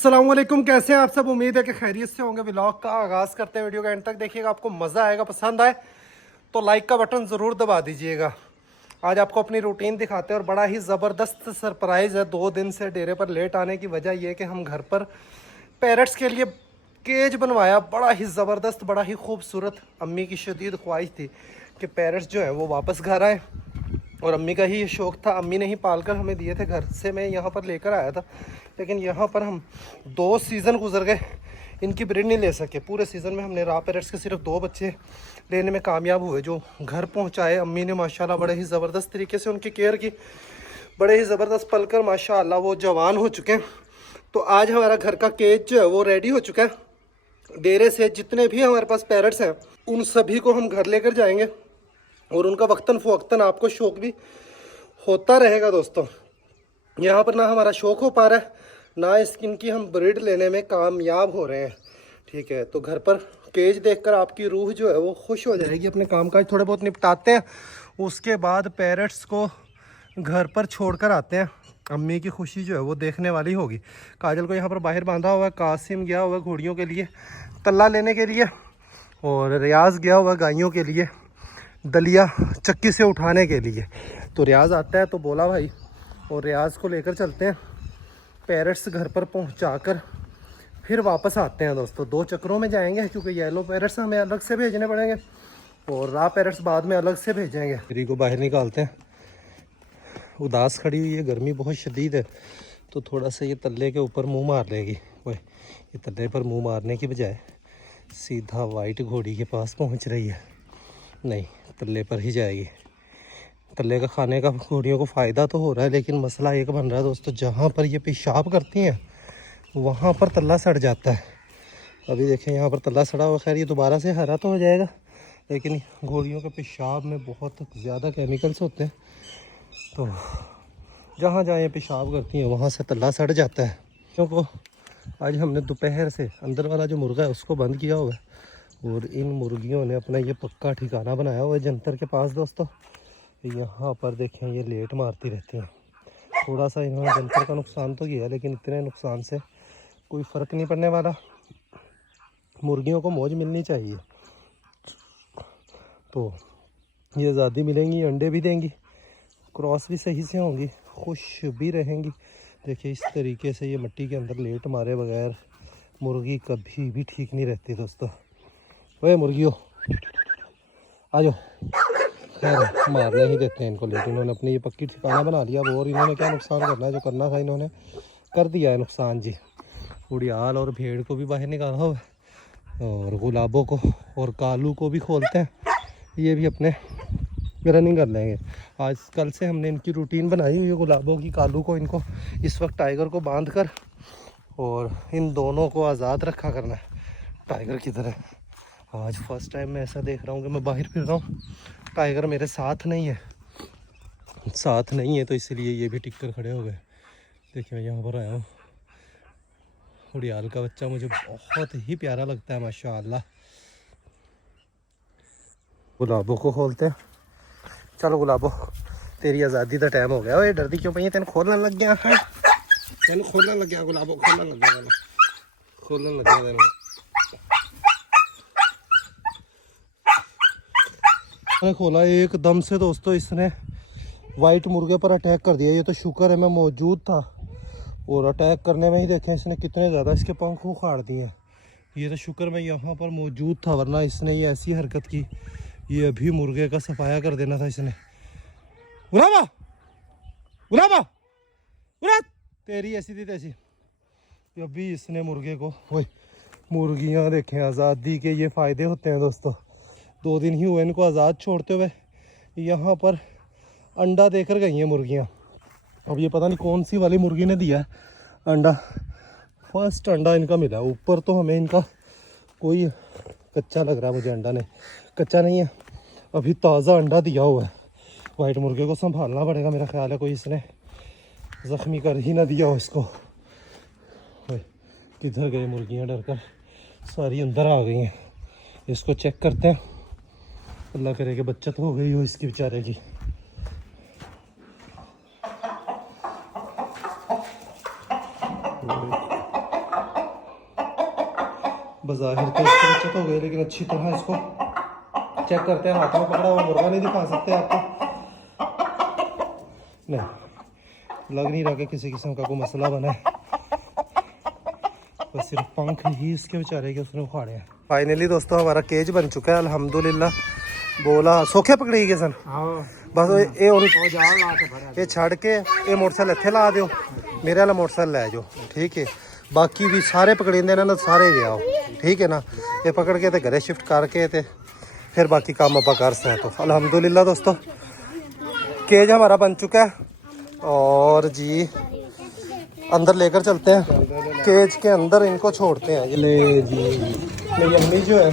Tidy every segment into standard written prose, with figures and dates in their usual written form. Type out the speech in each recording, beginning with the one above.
अस्सलामुअलैकुम, कैसे हैं आप सब। उम्मीद है कि खैरियत से होंगे। व्लॉग का आगाज़ करते हैं, वीडियो का एंड तक देखिएगा, आपको मज़ा आएगा। पसंद आए तो लाइक का बटन ज़रूर दबा दीजिएगा। आज आपको अपनी रूटीन दिखाते हैं और बड़ा ही ज़बरदस्त सरप्राइज़ है। 2 दिन से डेरे पर लेट आने की वजह यह कि हम घर पर पैरट्स के लिए केज बनवाया, बड़ा ही ज़बरदस्त, बड़ा ही खूबसूरत। अम्मी की शदीद ख्वाहिश थी कि पैरट्स जो है वो वापस घर आए और अम्मी का ही ये शौक़ था। अम्मी ने ही पाल कर हमें दिए थे, घर से मैं यहाँ पर लेकर आया था, लेकिन यहाँ पर हम 2 सीज़न गुजर गए, इनकी ब्रीड नहीं ले सके। पूरे सीज़न में हमने रॉ पैरट्स के सिर्फ 2 बच्चे लेने में कामयाब हुए, जो घर पहुँचाए। अम्मी ने माशाल्लाह बड़े ही ज़बरदस्त तरीके से उनकी केयर की, बड़े ही ज़बरदस्त पलकर माशाल्लाह वो जवान हो चुके हैं। तो आज हमारा घर का केज जो है वो रेडी हो चुका है। डेरे से जितने भी हमारे पास पैरट्स हैं उन सभी को हम घर लेकर जाएंगे और उनका वक्तन फ़वक्तन आपको शौक़ भी होता रहेगा। दोस्तों, यहाँ पर ना हमारा शौक़ हो पा रहा है, ना इनकी हम ब्रीड लेने में कामयाब हो रहे हैं। ठीक है, तो घर पर केज देखकर आपकी रूह जो है वो खुश हो जाएगी। अपने कामकाज थोड़े बहुत निपटाते हैं, उसके बाद पैरट्स को घर पर छोड़कर आते हैं। अम्मी की खुशी जो है वो देखने वाली होगी। काजल को यहाँ पर बाहर बांधा हुआ है, कासिम गया हुआ है घोड़ियों के लिए तल्ला लेने के लिए, और रियाज गया हुआ गायों के लिए दलिया चक्की से उठाने के लिए। तो रियाज आता है तो बोला भाई, और रियाज को लेकर चलते हैं पैरट्स घर पर पहुंचाकर फिर वापस आते हैं। दोस्तों, 2 चक्रों में जाएंगे, क्योंकि येलो पैरट्स हमें अलग से भेजने पड़ेंगे और रॉ पैरट्स बाद में अलग से भेजेंगे। मेरी को बाहर निकालते हैं, उदास खड़ी हुई है, गर्मी बहुत शदीद है, तो थोड़ा सा ये तल्ले के ऊपर मुंह मार लेगी। वह ये तल्ले पर मुंह मारने की बजाय सीधा वाइट घोड़ी के पास पहुंच रही है। नहीं, तल्ले पर ही जाएगी। तल्ले का खाने का घोड़ियों को फ़ायदा तो हो रहा है, लेकिन मसला एक बन रहा है दोस्तों, जहाँ पर ये पेशाब करती हैं वहाँ पर तल्ला सड़ जाता है। अभी देखें यहाँ पर तल्ला सड़ा हुआ, खैर ये दोबारा से हरा तो हो जाएगा, लेकिन घोड़ियों के पेशाब में बहुत ज़्यादा केमिकल्स होते हैं, तो जहाँ जहाँ ये पेशाब करती हैं वहाँ से तल्ला सड़ जाता है। क्योंकि आज हमने दोपहर से अंदर वाला जो मुर्गा है उसको बंद किया हुआ है, और इन मुर्गियों ने अपना ये पक्का ठिकाना बनाया हुआ है जंतर के पास। दोस्तों, यहाँ पर देखें ये लेट मारती रहती हैं। थोड़ा सा इन्होंने जंतर का नुकसान तो किया, लेकिन इतने नुकसान से कोई फ़र्क नहीं पड़ने वाला। मुर्गियों को मौज मिलनी चाहिए, तो ये आज़ादी मिलेंगी, अंडे भी देंगी, क्रॉस भी सही से होंगी, खुश भी रहेंगी। देखिए इस तरीके से ये मिट्टी के अंदर लेट मारे बगैर मुर्गी कभी भी ठीक नहीं रहती। दोस्तों, ओए मुर्गियों आ जाओ। खैर मारने ही देते हैं इनको, लेकिन इन्होंने अपनी ये पक्की ठिकाना बना लिया। अब और इन्होंने क्या नुकसान करना है, जो करना था इन्होंने कर दिया है नुकसान जी। उड़ियाल और भेड़ को भी बाहर निकाला हुआ है, और गुलाबों को और कालू को भी खोलते हैं, ये भी अपने रनिंग कर लेंगे। आज कल से हमने इनकी रूटीन बनाई हुई है, गुलाबों की, कालू को। इनको इस वक्त टाइगर को बांध कर और इन दोनों को आज़ाद रखा करना है टाइगर की तरह। आज फर्स्ट टाइम मैं ऐसा देख रहा हूँ कि मैं बाहर फिर रहा हूँ, टाइगर मेरे साथ नहीं है, तो इसलिए ये भी टिक कर खड़े हो गए। देखिए मैं यहाँ पर आया हूँ, उड़ियाल का बच्चा मुझे बहुत ही प्यारा लगता है माशाल्लाह। गुलाबों को खोलते हैं। चलो गुलाबो, तेरी आज़ादी का टाइम हो गया। ओए डरदी क्यों पई है, तेन खोलने लग गया है, तेन खोलने लग गया गुलाबो, खोलने लग गया, खोलने लग गया तेन। मैंने खोला एकदम से दोस्तों, इसने वाइट मुर्गे पर अटैक कर दिया। ये तो शुक्र है मैं मौजूद था, और अटैक करने में ही देखें इसने कितने ज़्यादा इसके पंख उखाड़ दिए हैं। ये तो शुक्र मैं यहाँ पर मौजूद था, वरना इसने ये ऐसी हरकत की, ये अभी मुर्गे का सफाया कर देना था इसने। गुलाबा गुलाबा गुलाब, तेरी ऐसी थी तैसी। अभी इसने मुर्गे को, वही मुर्गियाँ देखें, आज़ादी के ये फ़ायदे होते हैं दोस्तों। 2 दिन ही हुए इनको आज़ाद छोड़ते हुए। यहाँ पर अंडा देकर गई हैं मुर्गियाँ। अब ये पता नहीं कौन सी वाली मुर्गी ने दिया है अंडा, फर्स्ट अंडा इनका मिला। ऊपर तो हमें इनका कोई कच्चा लग रहा है, मुझे अंडा नहीं, कच्चा नहीं है, अभी ताज़ा अंडा दिया हुआ है। वाइट मुर्गे को संभालना पड़ेगा, मेरा ख्याल है कोई इसने ज़ख्मी कर ही ना दिया हो इसको। किधर गए मुर्गियाँ, डर कर सारी अंदर आ गई हैं। इसको चेक करते हैं, अल्लाह करे कि बचत हो गई हो इसकी बेचारे की। बाज़ाहिर तो इसके बच्चे तो हो गए, लेकिन अच्छी तरह इसको चेक करते हैं। हाथ में पकड़ा हुआ मुर्गा नहीं दिखा सकते आपको, नहीं लग नहीं रहा कि किसी किस्म का कोई मसला बना है, बस सिर्फ पंख ही इसके बेचारे के उसने उखाड़े हैं। फाइनली दोस्तों हमारा केज बन चुका है अल्हम्दुलिल्लाह। बोला सोखे पकड़ी गए सन बस ये छड़ के ये मोटरसाइकिल इत्थे ला दो, मेरे वाला मोटरसाइकिल लै जाओ, ठीक है। बाकी भी सारे पकड़ींदे ना सारे ले आओ, ठीक है ना। ये पकड़ के ते घरे शिफ्ट करके ते फिर बाकी काम आप कर सकते हैं। तो अल्हम्दुलिल्लाह दोस्तों केज हमारा बन चुका है, और जी अंदर लेकर चलते हैं, केज के अंदर इनको छोड़ते हैं। ले जी मेरी अम्मी जो है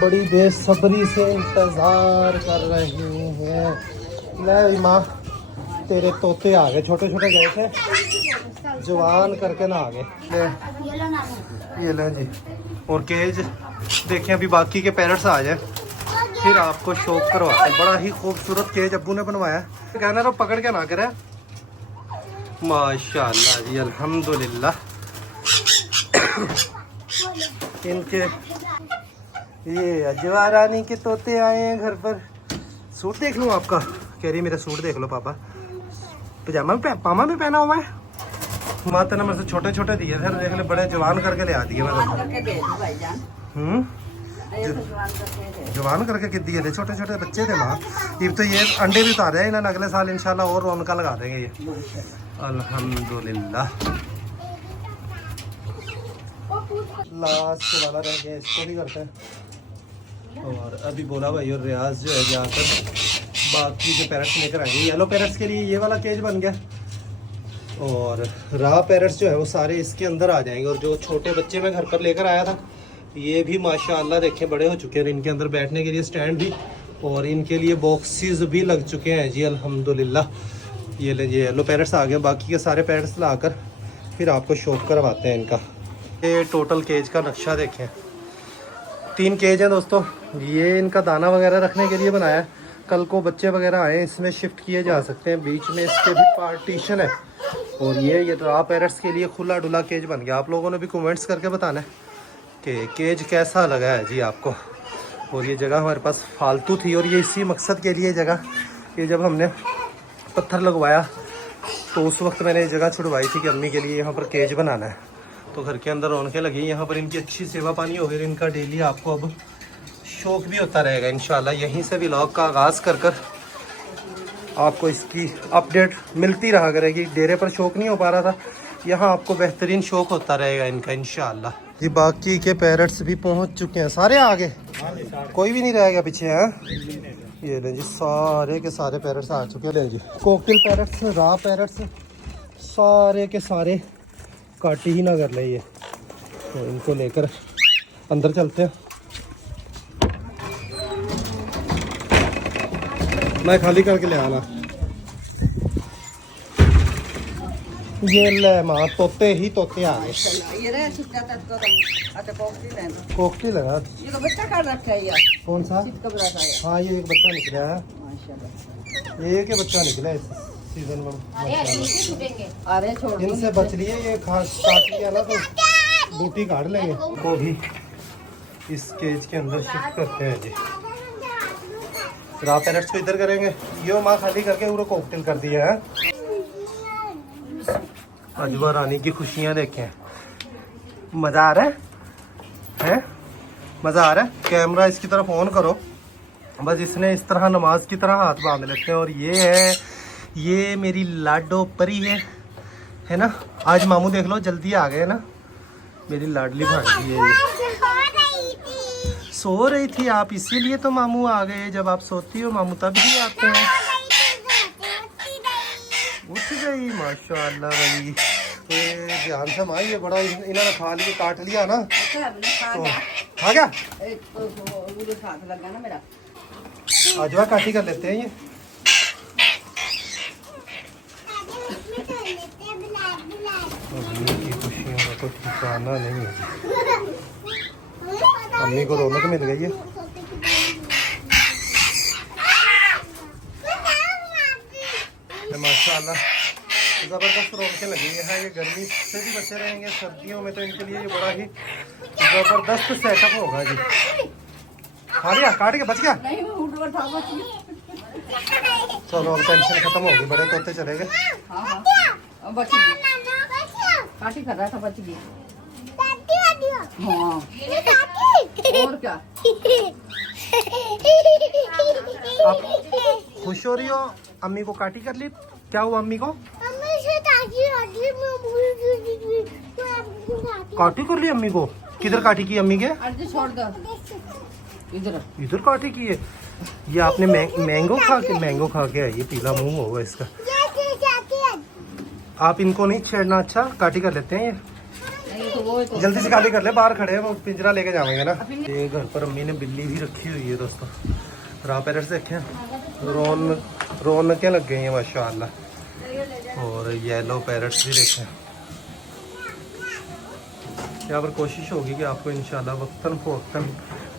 बड़ी बेसब्री से इंतज़ार कर रही हैं। ले माँ तेरे तोते आ गए, छोटे छोटे गए थे, जवान करके ना आ गए। ये ले जी, और केज देखें अभी बाकी के पैरट्स आ जाए फिर आपको शौक करवाते हैं। बड़ा ही खूबसूरत केज अब्बू ने बनवाया है, कहना तो पकड़ के ना करे। माशाल्लाह जी अल्हम्दुलिल्लाह। इनके ये अजवा रानी के तोते आए हैं घर पर। सूट देख लूँ आपका, कह रही मेरा सूट देख लो पापा, पजामा भी पामा भी पहना हुआ है। माता ने मेरे से छोटे छोटे दिए थे, देख ले बड़े जवान करके ले आ दिए मेरे। जवान करके कित दिए थे, छोटे छोटे बच्चे थे माँ। ये तो ये अंडे भी उतारे हैं इन्होंने, अगले साल इंशाल्लाह और रौनका लगा देंगे ये अल्हम्दुलिल्लाह। लास्ट वाला रह गया, इसको भी करते हैं। और अभी बोला भाई और रियाज जो है जाकर बाकी जो पैरट्स लेकर आएंगे। येलो पैरट्स के लिए ये वाला केज बन गया, और रा पैरट्स जो है वो सारे इसके अंदर आ जाएंगे। और जो छोटे बच्चे मैं घर पर लेकर आया था ये भी माशाल्लाह देखें बड़े हो चुके हैं, इनके अंदर बैठने के लिए स्टैंड भी, और इनके लिए बॉक्सेस भी लग चुके हैं जी अल्हम्दुलिल्लाह। ये ले ये येलो पैरट्स आ गए, बाकी के सारे पैरट्स लाकर फिर आपको शौक करवाते हैं इनका। ये टोटल केज का नक्शा देखें, 3 केज हैं दोस्तों। ये इनका दाना वगैरह रखने के लिए बनाया है, कल को बच्चे वगैरह आए इसमें शिफ्ट किए जा सकते हैं। बीच में इसके भी पार्टीशन है। और ये रा पैरट्स के लिए खुला डुला केज बन गया। आप लोगों ने भी कमेंट्स करके बताना है कि केज कैसा लगा है जी आपको। और ये जगह हमारे पास फालतू थी, और ये इसी मकसद के लिए जगह कि जब हमने पत्थर लगवाया तो उस वक्त मैंने ये जगह छुड़वाई थी कि अम्मी के लिए यहाँ पर केज बनाना है। तो घर के अंदर रौनकें लगी, यहाँ पर इनकी अच्छी सेवा पानी हो गई। इनका डेली आपको अब शौक भी होता रहेगा इंशाल्लाह। यहीं से व्लॉग का आगाज़ कर कर आपको इसकी अपडेट मिलती रहा करेगी। डेरे पर शौक नहीं हो पा रहा था, यहाँ आपको बेहतरीन शौक होता रहेगा इनका इंशाल्लाह। ये बाकी के पैरट्स भी पहुँच चुके हैं, सारे आगे कोई भी नहीं रह गया पीछे है। ये लें जी सारे के सारे पैरट्स आ चुके हैं। लें जी कोकिल पैरट्स, रा पैरट्स सारे के सारे काट ही ना कर ले। ये तो इनको लेकर अंदर चलते हैं। मैं खाली करके ले आना। ये ले माँ तोते ही तोते आ गए। कोकटी लगा, ये तो बच्चा कर रखा है यार। कौन सा? हाँ ये एक बच्चा निकला है, एक ही बच्चा निकला है इस सीजन में। अरे छोड़ इनसे बच लिए, ये खास काट लिया ना तो बूटी काट लेंगे। को भी इस केज के अंदर शिफ्ट करते हैं जी। रा पैरट्स को इधर करेंगे। ये माँ खाली करके पूरा कोकटेल कर दिया है। अजवा रानी की खुशियाँ देखें, मज़ा आ रहा है? मज़ा आ रहा है। कैमरा इसकी तरफ ऑन करो, बस इसने इस तरह नमाज की तरह हाथ बांध लेते हैं। और ये है, ये मेरी लाडो परी है ना। आज मामू देख लो जल्दी आ गए ना, मेरी लाडली भांजी है। सो रही थी आप, इसीलिए तो मामू आ गए। जब आप सोती हो मामू तब ही आते हैं। उठ गई माशाल्लाह भाई। ध्यान से माँ, ये बड़ा इन्होंने खा लिया, काट लिया ना तो खा गया। अजवा काटी कर लेते हैं ये। अम्मी की खुशियों का तो ठिकाना नहीं है। अम्मी को रौनक मिल गई है। माशाल्लाह ज़बरदस्त रौनकें लगेंगे। हाँ, ये गर्मी से भी बचे रहेंगे, सर्दियों में तो इनके लिए ये बड़ा ही ज़बरदस्त सेटअप होगा जी। खा लिया, काट के बच गया। नहीं वो उठ कर था बच गई। चलो अब टेंशन खत्म होगी, बड़े तोते चले गए। हाँ हाँ अब बच गई, काटी कर रहा था बच गई। हाँ और क्या। आप खुश हो रही हो? अम्मी को काटी कर ली? क्या हुआ अम्मी को? काटी कर ली अम्मी को? किधर काटी की अम्मी के? अर्जी छोड़ दो इधर। इधर काटी की है? ये आपने मैंगो खा के है, ये पीला मुंह होगा इसका। आप इनको नहीं छेड़ना, अच्छा काटी कर लेते हैं ये। नहीं तो वो तो जल्दी से खाली कर ले, बाहर खड़े हैं, वो पिंजरा लेके जाएंगे ना। ये घर पर अम्मी ने बिल्ली भी रखी हुई है दोस्तों। रा पैरेट्स देखें, रौनकें लग गई हैं माशाल्लाह। और येलो पैरेट्स भी देखें। यहाँ पर कोशिश होगी कि आपको इंशाल्लाह वक्तन फ़वक्तन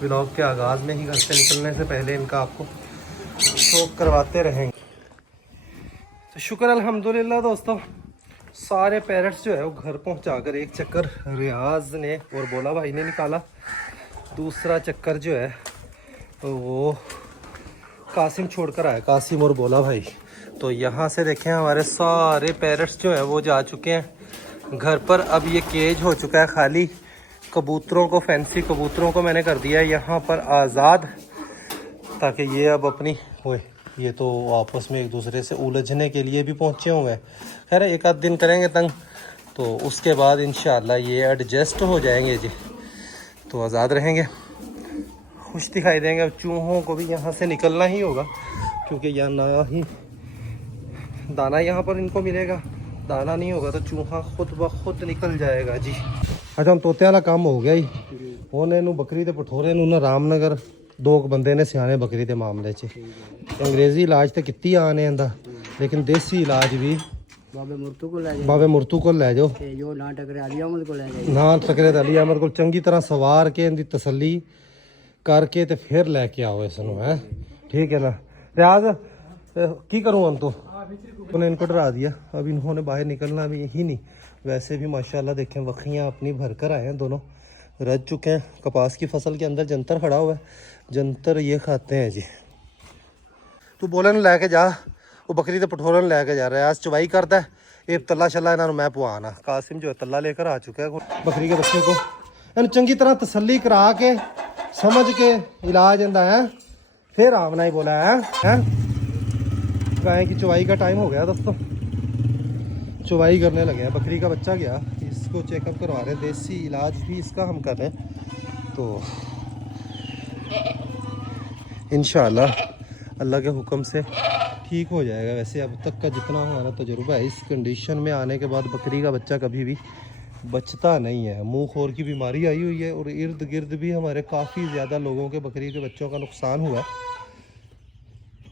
व्लॉग के आगाज़ में ही घर से निकलने से पहले इनका आपको शौक करवाते रहेंगे। तो शुक्र अल्हम्दुलिल्लाह दोस्तों, सारे पैरेट्स जो है वो घर पहुंचाकर एक चक्कर रियाज ने और बोला भाई ने निकाला, दूसरा चक्कर जो है वो कासिम छोड़कर आया, कासिम और बोला भाई। तो यहाँ से देखें हमारे सारे पैरेट्स जो है वो जा चुके हैं घर पर। अब ये केज हो चुका है खाली। कबूतरों को, फैंसी कबूतरों को मैंने कर दिया है यहाँ पर आज़ाद, ताकि ये अब अपनी ये तो आपस में एक दूसरे से उलझने के लिए भी पहुँचे हुए हैं। खैर एक आध दिन करेंगे तंग, तो उसके बाद इंशाल्लाह ये एडजस्ट हो जाएंगे जी, तो आज़ाद रहेंगे, खुश दिखाई देंगे। अब चूहों को भी यहाँ से निकलना ही होगा, क्योंकि यहाँ ना ही दाना यहाँ पर इनको मिलेगा, दाना नहीं होगा तो चूहा खुद ब खुद निकल जाएगा जी। अच्छा हम तोते वाला काम हो गया ही। ਉਹਨੇ ਨੂੰ ਬੱਕਰੀ ਤੇ ਪਠੋਰੇ ਨੂੰ ਨਾ ਰਾਮਨਗਰ ਦੋ ਬੰਦੇ ਨੇ ਸਿਆਣੇ ਬੱਕਰੀ ਦੇ ਮਾਮਲੇ 'ਚ ਅੰਗਰੇਜ਼ੀ ਇਲਾਜ ਤੇ ਕੀਤੀ ਆਨੇ ਆਂਦਾ, ਲੇਕਿਨ ਦੇਸੀ ਇਲਾਜ ਵੀ ਬਾਬੇ ਮੁਰਤੂ ਕੋਲ ਲੈ ਜਾਓ ਤੇ ਜੋ ਨਾ ਟਕਰੇ ਅਲੀ ਅਹਿਮਦ ਕੋਲ ਲੈ ਜਾਓ, ਨਾ ਟਕਰੇ ਅਲੀ ਅਹਿਮਦ ਕੋਲ ਚੰਗੀ ਤਰ੍ਹਾਂ ਸਵਾਰ ਕੇ ਇਹਦੀ ਤਸੱਲੀ करके तो फिर लेके आओ इसनों है, ठीक है ना। रियाज की करूँ हम तो उन्होंने इनको डरा दिया, अब इन्होंने बाहर निकलना भी यही नहीं। वैसे भी माशाल्लाह देखें वखियाँ अपनी भर कर आए हैं, दोनों रज चुके हैं। कपास की फसल के अंदर जंतर खड़ा हुआ है, जंतर ये खाते हैं जी। तू बोले न लैके जा, वो बकरी तो पठोरन लैके जा रहा है, आज चुवाई करता है ये तला शला इन्होंने मैं पवाना। कासिम जो है तला लेकर आ चुका है बकरी के बच्चे को, इन चंगी तरह तसल्ली करा के समझ के इलाज इंदा है, फिर आमना ही बोला है। गाय की चुवाई का टाइम हो गया दोस्तों, चुवाई करने लगे हैं। बकरी का बच्चा गया, इसको चेकअप करवा रहे हैं, देसी इलाज भी इसका हम कर रहे हैं, तो इंशाल्लाह अल्लाह के हुक्म से ठीक हो जाएगा। वैसे अब तक का जितना हमारा तजुर्बा है, इस कंडीशन में आने के बाद बकरी का बच्चा कभी भी बचता नहीं है। मुंह खोर की बीमारी आई हुई है और इर्द गिर्द भी हमारे काफ़ी ज़्यादा लोगों के बकरी के बच्चों का नुकसान हुआ है,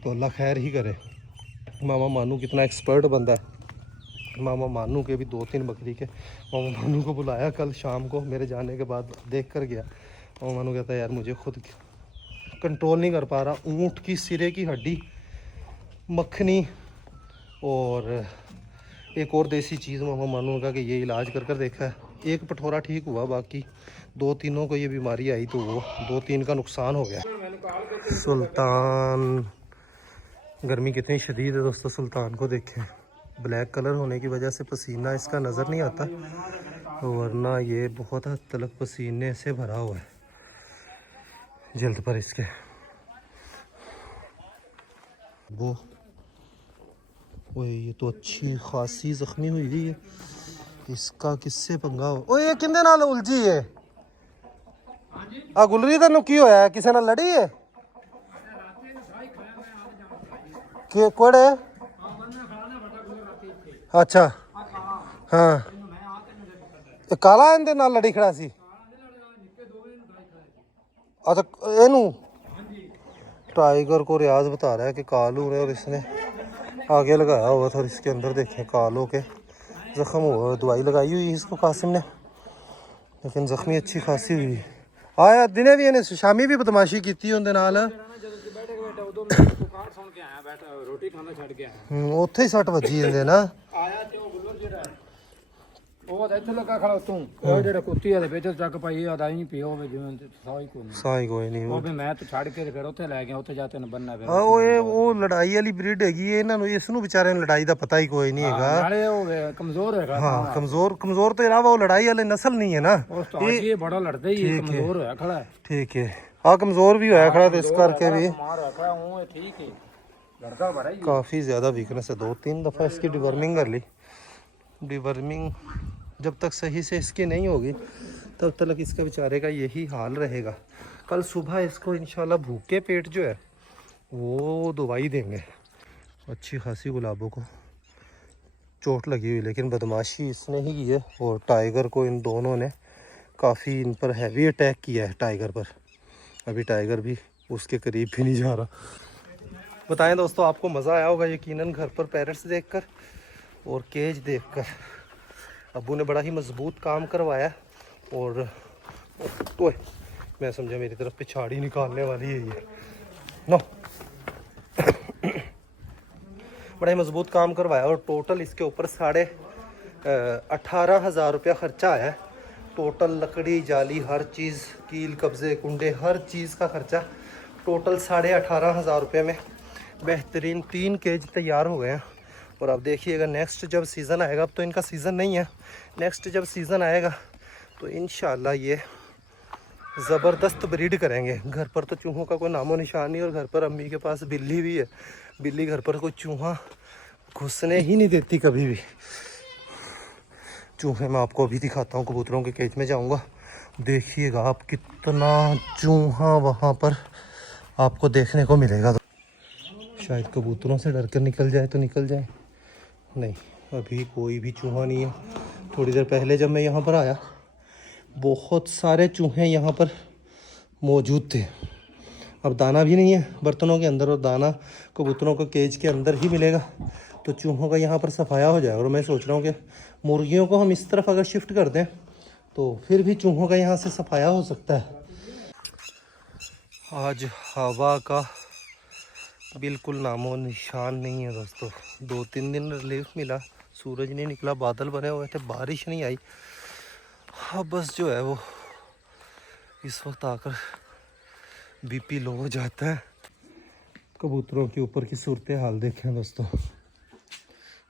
तो अल्लाह खैर ही करे। मामा मानू कितना एक्सपर्ट बंदा है। मामा मानू के भी 2-3 बकरी के, मामा मानू को बुलाया कल शाम को, मेरे जाने के बाद देख कर गया। मामा मानू कहता है यार मुझे खुद कंट्रोल नहीं कर पा रहा, ऊँट की सिरे की हड्डी, मक्खनी और एक और देसी चीज़ मामा मानू का कि ये इलाज कर देखा है। एक पठोरा ठीक हुआ, बाकी 2-3 को ये बीमारी आई, तो वो 2-3 का नुकसान हो गया। सुल्तान, गर्मी कितनी शदीद है दोस्तों, सुल्तान को देखें, ब्लैक कलर होने की वजह से पसीना इसका नज़र नहीं आता, वरना ये बहुत हद तक पसीने से भरा हुआ है जल्द पर इसके। वो ये तो अच्छी खासी जख्मी हुई हुई है, इसका किससे पंगा हो? ओ ये किंदे नाल उलझी है? आ गुलरी दा नु की होया है, किसे नाल लड़ी है के कोड़े? अच्छा हाँ, ये काला इंदे नाल लड़ी खड़ा सी। अच्छा एनू टाइगर को रियाज बता रहा है कि कालू है और इसने आगे लगाया हुआ था, और इसके अंदर देखें कालों के ज़ख्म हुआ, दवाई लगाई हुई इसको कासिम ने, लेकिन ज़ख्मी अच्छी खासी हुई। आया दिने भी इन्हें शामी भी बदमाशी की थी उनके नाल, उत्थे ही सट वजी इनदे ना। ਉਹ ਤਾਂ ਇੱਥੇ ਲੱਗਾ ਖੜਾ ਤੂੰ ਉਹ ਜਿਹੜਾ ਕੁੱਤੀ ਆ ਦੇ ਵਿੱਚ ਚੱਕ ਪਾਈ ਆਦਾ ਹੀ ਪਿਓ ਵੇ ਜਿਵੇਂ ਸਾਈ ਕੋਈ ਨਹੀਂ ਸਾਈ कोई नहीं ਉਹ ਵੀ ਮੈਂ ਤਾਂ ਛੱਡ ਕੇ ਤੇ ਫਿਰ ਉੱਥੇ ਲੈ ਗਿਆ ਉੱਥੇ ਜਾ ਤੈਨੂੰ ਬੰਨਣਾ ਪਿਆ ਉਹ ਲੜਾਈ ਵਾਲੀ ਬਰੀਡ ਹੈਗੀ ਇਹਨਾਂ ਨੂੰ ਇਸ ਨੂੰ ਵਿਚਾਰਿਆਂ ਨੂੰ ਲੜਾਈ ਦਾ ਪਤਾ ਹੀ ਕੋਈ ਨਹੀਂ ਹੈਗਾ ਨਾਲੇ ਉਹ ਕਮਜ਼ੋਰ ਹੈਗਾ हाँ कमजोर तो इलावा वो लड़ाई वाले नस्ल नहीं है ना ਉਸ ਤੋਂ ਇਹ ਬੜਾ ਲੜਦਾ ਹੀ ਕਮਜ਼ੋਰ ਹੋਇਆ ਖੜਾ ਹੈ ठीक है हाँ कमजोर भी होया खड़ा तो इस करके भी ਮਾਰ ਰੱਖਾ ਉਹ ਠੀਕ ਹੈ ਲੜਦਾ ਬੜਾ ਹੀ काफ़ी ज़्यादा वीकनेस है 2-3 दफ़ा इसकी डिवर्मिंग कर ली डिवर्मिंग जब तक सही से इसकी नहीं होगी तब तक इसका बेचारे का यही हाल रहेगा कल सुबह इसको इंशाल्लाह भूखे पेट जो है वो दवाई देंगे अच्छी खासी गुलाबों को चोट लगी हुई लेकिन बदमाशी इसने ही की है और टाइगर को इन दोनों ने काफ़ी इन पर हैवी अटैक किया है टाइगर पर अभी टाइगर भी उसके करीब भी नहीं जा रहा बताएं दोस्तों आपको मज़ा आया होगा यकीनन घर पर पैरट्स देखकर और केज देखकर अब्बू ने बड़ा ही मजबूत काम करवाया और ओए मैं समझा मेरी तरफ पिछाड़ी निकालने वाली है ये नो बड़ा ही मजबूत काम करवाया और टोटल इसके ऊपर 18,500 रुपया ख़र्चा आया है टोटल लकड़ी जाली हर चीज़ कील कब्ज़े कुंडे हर चीज़ का ख़र्चा टोटल 18,500 रुपये में बेहतरीन 3 केज तैयार हो गए हैं और अब देखिएगा नेक्स्ट जब सीज़न आएगा अब तो इनका सीज़न नहीं है नेक्स्ट जब सीज़न आएगा तो इंशाल्लाह ये ज़बरदस्त ब्रीड करेंगे घर पर तो चूहों का कोई नामो निशान नहीं और घर पर अम्मी के पास बिल्ली भी है बिल्ली घर पर कोई चूहा घुसने ही नहीं देती कभी भी चूहे मैं आपको अभी दिखाता हूँ कबूतरों के केज में जाऊँगा देखिएगा आप कितना चूहा वहाँ पर आपको देखने को मिलेगा शायद कबूतरों से डर कर निकल जाए तो निकल जाए नहीं अभी कोई भी चूहा नहीं है थोड़ी देर पहले जब मैं यहाँ पर आया बहुत सारे चूहे यहाँ पर मौजूद थे अब दाना भी नहीं है बर्तनों के अंदर और दाना कबूतरों को केज के अंदर ही मिलेगा तो चूहों का यहाँ पर सफाया हो जाएगा और मैं सोच रहा हूँ कि मुर्गियों को हम इस तरफ अगर शिफ्ट कर दें तो फिर भी चूहों का यहाँ से सफाया हो सकता है आज हवा का बिल्कुल नामो निशान नहीं है दोस्तों 2-3 दिन रिलीफ मिला सूरज नहीं निकला बादल बने हुए थे बारिश नहीं आई हाँ बस जो है वो इस वक्त आकर बीपी लो हो जाता है कबूतरों के ऊपर की सूरत हाल देखें दोस्तों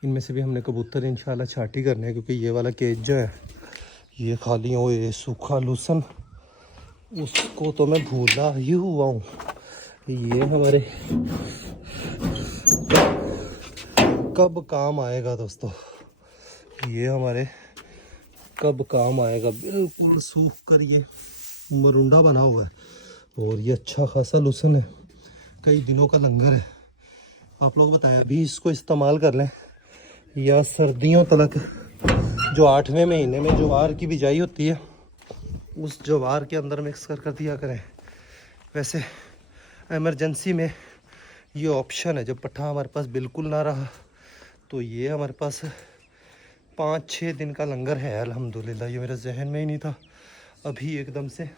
इनमें से भी हमने कबूतर इंशाल्लाह छाटी करने हैं क्योंकि ये वाला केज जो है ये खाली हो ये सूखा लूसन उसको तो मैं भूला ही हुआ हूँ ये हमारे कब काम आएगा दोस्तों ये हमारे कब काम आएगा बिल्कुल सूख कर ये मरुंडा बना हुआ है और ये अच्छा खासा लूसन है कई दिनों का लंगर है आप लोग बताएं अभी इसको इस्तेमाल कर लें या सर्दियों तक जो 8वें महीने में ज्वार की बिजाई होती है उस ज्वार के अंदर मिक्स कर दिया करें वैसे इमरजेंसी में ये ऑप्शन है जब पट्ठा हमारे पास बिल्कुल ना रहा तो ये हमारे पास 5-6 दिन का लंगर है अल्हम्दुलिल्लाह ये मेरे जहन में ही नहीं था अभी एकदम से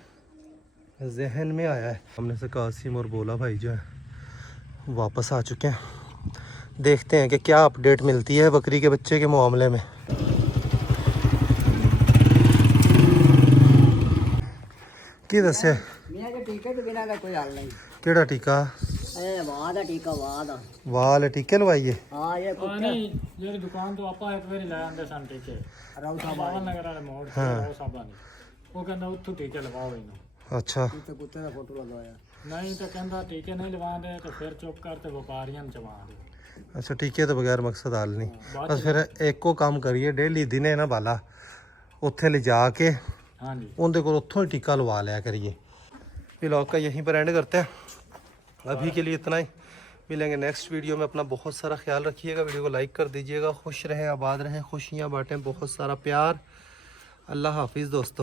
जहन में आया है हमने से कासिम और बोला भाई जो है वापस आ चुके हैं देखते हैं कि क्या अपडेट मिलती है बकरी के बच्चे के मामले में की दसे मेरा टीके के बिना का कोई हाल नहीं केड़ा टीका वाह दा टीका वाल टीके लवाइए हाँ ये ਨਹੀਂ ਜਿਹੜੀ ਦੁਕਾਨ ਤੋਂ ਆਪਾਂ ਇੱਕ ਵਾਰੀ ਲੈ ਆਂਦੇ ਸਨ ਟੀਕੇ राउत ਬਾਵਨ ਨਗਰ ਵਾਲੇ ਮੋੜ ਤੇ ਉਹ ਸਾਬਾ ਨਹੀਂ ਉਹ ਕਹਿੰਦਾ ਉੱਥੋਂ ਟੀਕੇ ਲਵਾਓ ਇਹਨੂੰ अच्छा कुत्ते का फोटो लगवाया ਨਹੀਂ ਤਾਂ ਕਹਿੰਦਾ ਟੀਕੇ ਨਹੀਂ ਲਵਾਉਂਦੇ ਤਾਂ ਫਿਰ ਚੁੱਪ ਕਰ ਤੇ ਵਪਾਰੀਆਂ ਨੂੰ ਚਵਾ ਦੇ अच्छा टीके तो बगैर मकसद हाल नहीं बस फिर एक को काम करिए डेली दिने ना बाला उत्थे ले जाके ਹਾਂਜੀ उनके को उत्थों ही टीका लवा लिया करिए व्लॉग का यहीं पर एंड करते हैं अभी के लिए इतना ही मिलेंगे नेक्स्ट वीडियो में अपना बहुत सारा ख्याल रखिएगा वीडियो को लाइक कर दीजिएगा खुश रहें आबाद रहें खुशियाँ बांटें बहुत सारा प्यार अल्लाह हाफिज़ दोस्तों।